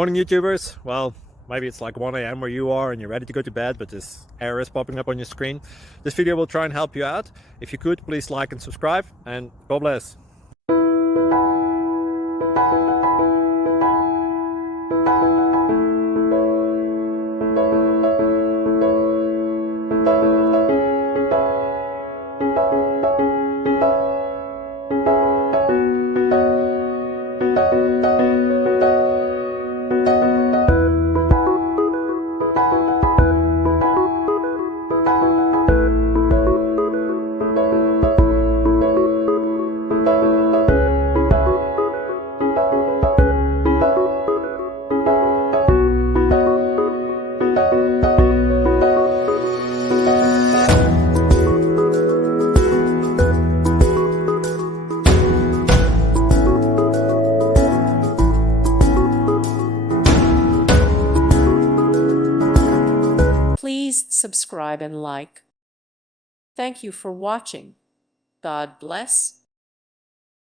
Morning YouTubers. Well, maybe it's like 1 a.m. where you are and you're ready to go to bed, but this error is popping up on your screen. This video will try and help you out. If you could, please like and subscribe, and God bless. Please subscribe and like. Thank you for watching. God bless.